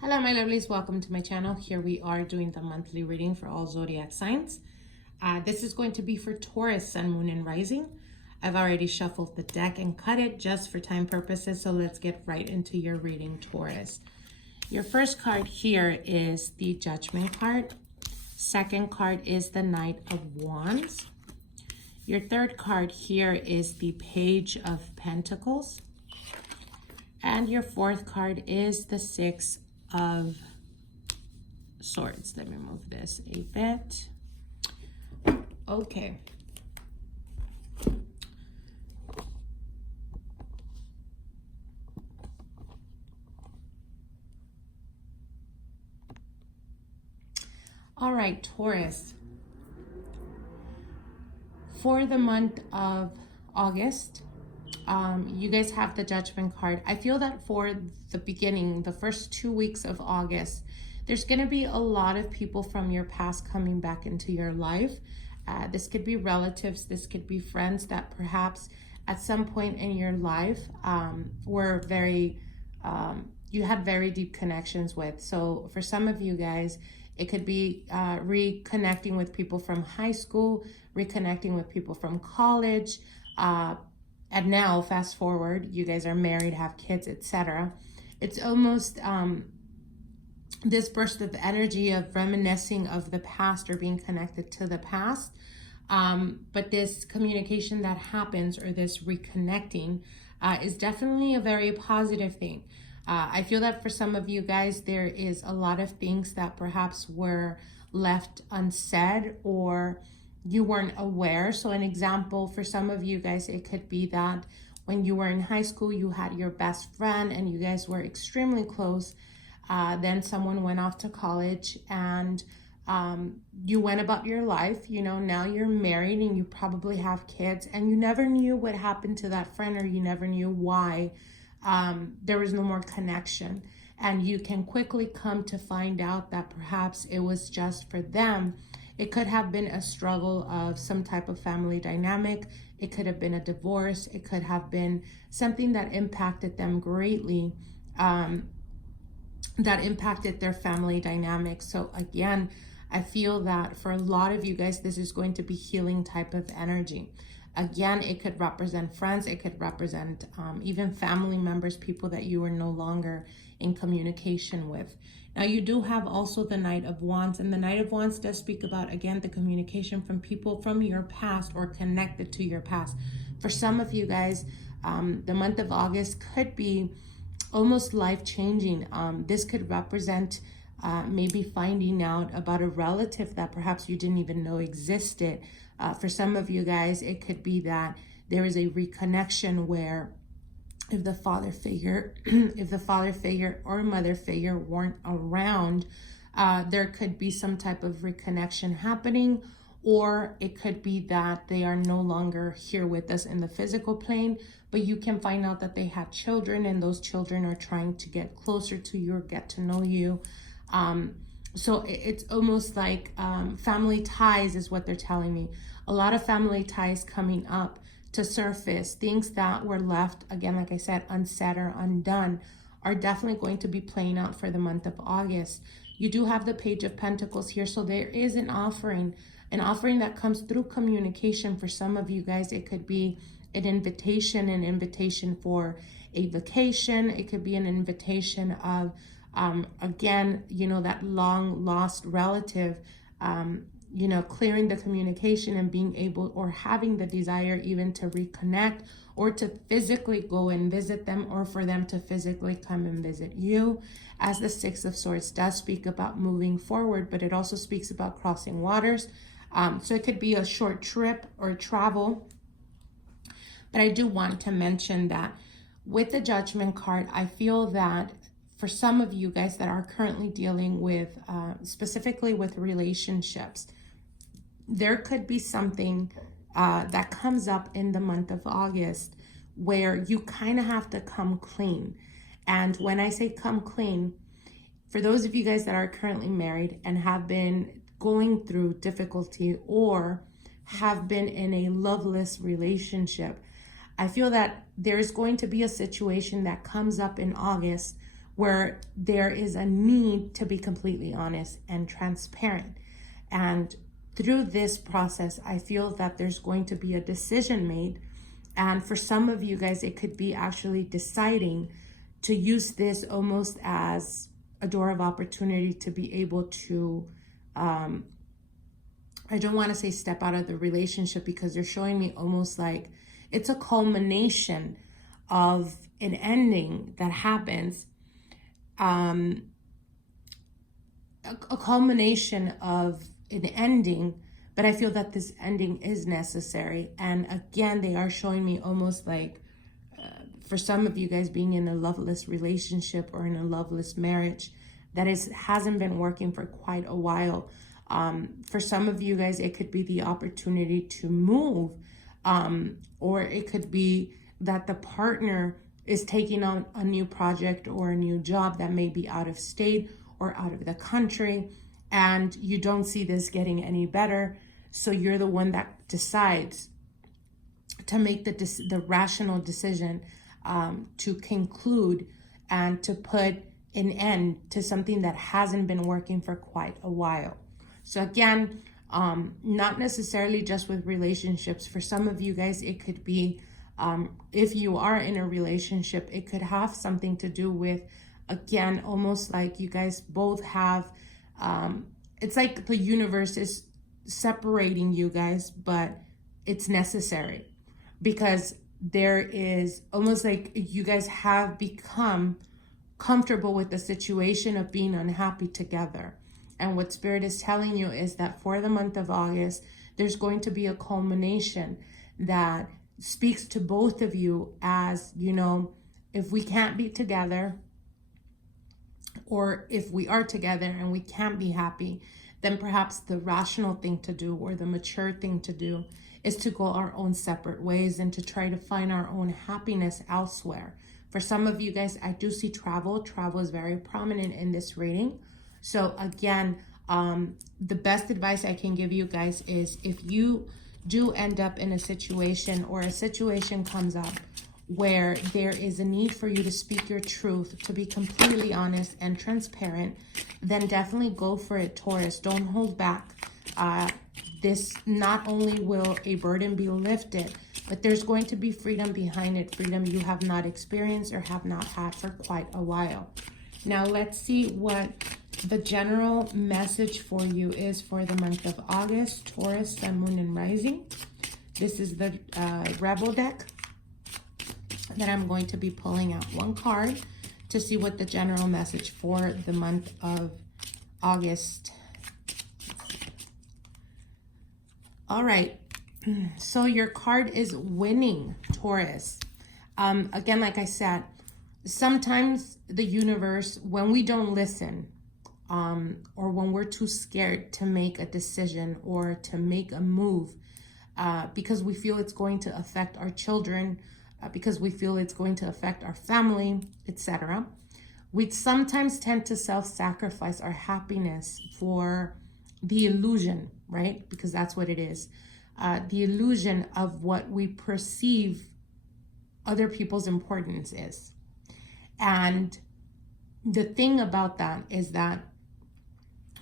Hello my lovelies, welcome to my channel. Here we are doing the monthly reading for all zodiac signs. This is going to be for Taurus, Sun, Moon, and Rising. I've already shuffled the deck and cut it just for time purposes, so let's get right into your reading, Taurus. Your first card here is the Judgment card. Second card is the Knight of Wands. Your third card here is the Page of Pentacles. And your fourth card is the Six of Swords. Let me move this a bit. Okay. All right, Taurus. For the month of August, you guys have the Judgment card. I feel that for the beginning, the first 2 weeks of August, there's going to be a lot of people from your past coming back into your life. This could be relatives, this could be friends that perhaps at some point in your life were very, you had very deep connections with. So for some of you guys, it could be reconnecting with people from high school, reconnecting with people from college, and now fast forward, you guys are married, have kids, etc. It's almost this burst of energy of reminiscing of the past or being connected to the past. But this communication that happens, or this reconnecting, is definitely a very positive thing. I feel that for some of you guys, there is a lot of things that perhaps were left unsaid or you weren't aware. So an example for some of you guys, it could be that when you were in high school, you had your best friend and you guys were extremely close. Then someone went off to college and you went about your life. You know, now you're married and you probably have kids and you never knew what happened to that friend, or you never knew why there was no more connection. And you can quickly come to find out that perhaps it was just for them. It could have been a struggle of some type of family dynamic. It could have been a divorce. It could have been something that impacted them greatly, that impacted their family dynamic. So again, I feel that for a lot of you guys, this is going to be healing type of energy. Again, it could represent friends. It could represent even family members, people that you are no longer in communication with. Now, you do have also the Knight of Wands, and the Knight of Wands does speak about, again, the communication from people from your past or connected to your past. For some of you guys, the month of August could be almost life-changing. This could represent maybe finding out about a relative that perhaps you didn't even know existed. For some of you guys, it could be that there is a reconnection where if the father figure, or mother figure weren't around, there could be some type of reconnection happening, or it could be that they are no longer here with us in the physical plane, but you can find out that they had children and those children are trying to get closer to you or get to know you. So it's almost like family ties is what they're telling me. A lot of family ties coming up to surface. Things that were left, again, like I said, unsaid or undone, are definitely going to be playing out for the month of August. You do have the Page of Pentacles here, so there is an offering that comes through communication. For some of you guys, it could be an invitation for a vacation. It could be an invitation of again, you know, that long lost relative, you know, clearing the communication and being able or having the desire even to reconnect or to physically go and visit them, or for them to physically come and visit you. As the Six of Swords does speak about moving forward, but it also speaks about crossing waters. So it could be a short trip or travel. But I do want to mention that with the Judgment card, I feel that for some of you guys that are currently dealing with, specifically with relationships, there could be something that comes up in the month of August where you kind of have to come clean. And when I say come clean, for those of you guys that are currently married and have been going through difficulty or have been in a loveless relationship, I feel that there's going to be a situation that comes up in August where there is a need to be completely honest and transparent. And through this process, I feel that there's going to be a decision made. And for some of you guys, it could be actually deciding to use this almost as a door of opportunity to be able to, I don't want to say step out of the relationship, because they're showing me almost like it's a culmination of an ending that happens, a culmination of an ending, but I feel that this ending is necessary. And again, they are showing me almost like, for some of you guys, being in a loveless relationship or in a loveless marriage that hasn't been working for quite a while. For some of you guys, it could be the opportunity to move, or it could be that the partner is taking on a new project or a new job that may be out of state or out of the country, and you don't see this getting any better. So you're the one that decides to make the rational decision to conclude and to put an end to something that hasn't been working for quite a while. So again, not necessarily just with relationships. For some of you guys, it could be, if you are in a relationship, it could have something to do with, again, almost like you guys both have, it's like the universe is separating you guys, but it's necessary, because there is almost like you guys have become comfortable with the situation of being unhappy together. And what Spirit is telling you is that for the month of August, there's going to be a culmination that speaks to both of you as, you know, if we can't be together, or if we are together and we can't be happy, then perhaps the rational thing to do, or the mature thing to do, is to go our own separate ways and to try to find our own happiness elsewhere. For some of you guys, I do see travel. Travel is very prominent in this reading. So again, the best advice I can give you guys is, if you do end up in a situation, or a situation comes up where there is a need for you to speak your truth, to be completely honest and transparent, then definitely go for it, Taurus. Don't hold back. This, not only will a burden be lifted, but there's going to be freedom behind it, freedom you have not experienced or have not had for quite a while. Now let's see what the general message for you is for the month of August, Taurus, Sun, Moon, and Rising. This is the Rebel deck that I'm going to be pulling out one card to see what the general message for the month of August. All right, so your card is winning, Taurus. Again, like I said, sometimes the universe, when we don't listen, or when we're too scared to make a decision or to make a move, because we feel it's going to affect our children, because we feel it's going to affect our family, etc., we sometimes tend to self-sacrifice our happiness for the illusion, right? Because that's what it is. The illusion of what we perceive other people's importance is. And the thing about that is that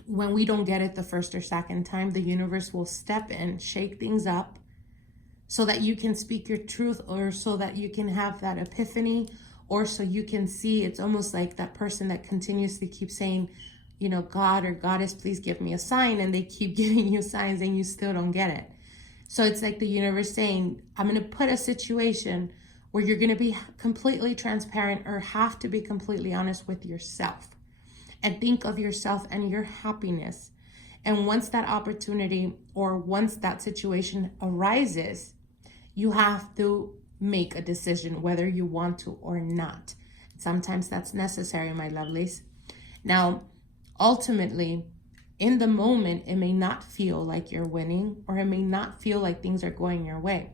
when we don't get it the first or second time, the universe will step in, shake things up, so that you can speak your truth, or so that you can have that epiphany, or so you can see. It's almost like that person that continuously keeps saying, you know, God or Goddess, please give me a sign. And they keep giving you signs and you still don't get it. So it's like the universe saying, I'm going to put a situation where you're going to be completely transparent, or have to be completely honest with yourself, and think of yourself and your happiness. And once that opportunity, or once that situation arises, you have to make a decision whether you want to or not. Sometimes that's necessary, my lovelies. Now, ultimately, in the moment, it may not feel like you're winning, or it may not feel like things are going your way.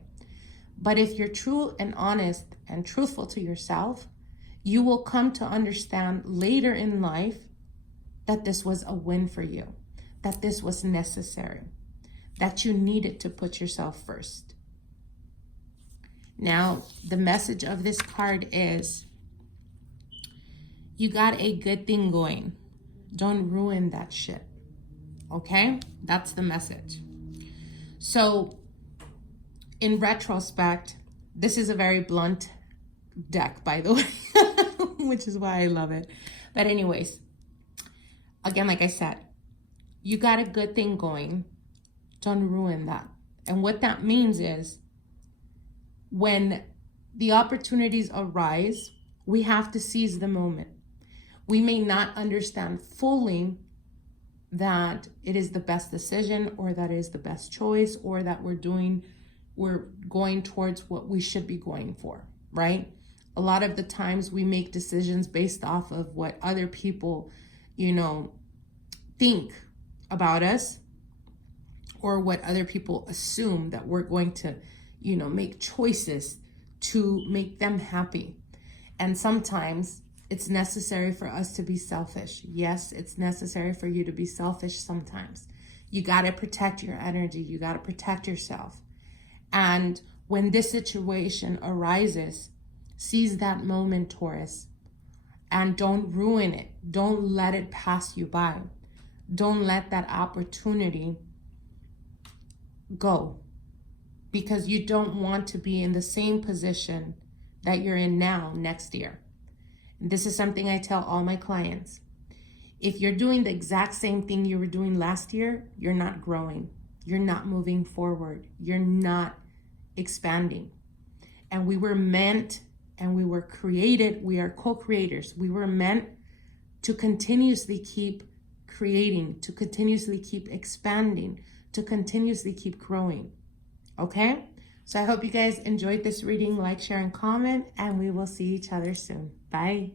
But if you're true and honest and truthful to yourself, you will come to understand later in life that this was a win for you, that this was necessary, that you needed to put yourself first. Now, the message of this card is, You got a good thing going. Don't ruin that shit. Okay? That's the message. So, in retrospect, this is a very blunt deck, by the way, which is why I love it. But anyways, again, like I said, you got a good thing going. Don't ruin that. And what that means is when the opportunities arise, we have to seize the moment. We may not understand fully that it is the best decision or that it is the best choice or that we're going towards what we should be going for, right? A lot of the times we make decisions based off of what other people, think about us, or what other people assume that we're going to, make choices to make them happy. And sometimes it's necessary for us to be selfish. Yes, it's necessary for you to be selfish sometimes. You got to protect your energy. You got to protect yourself. And when this situation arises, seize that moment, Taurus, and don't ruin it. Don't let it pass you by. Don't let that opportunity go, because you don't want to be in the same position that you're in now next year. And this is something I tell all my clients. If you're doing the exact same thing you were doing last year, you're not growing. You're not moving forward. You're not expanding. And we were meant, and we were created, we are co-creators. We were meant to continuously keep creating, to continuously keep expanding, to continuously keep growing. Okay? So I hope you guys enjoyed this reading. Like, share, and comment, and we will see each other soon. Bye.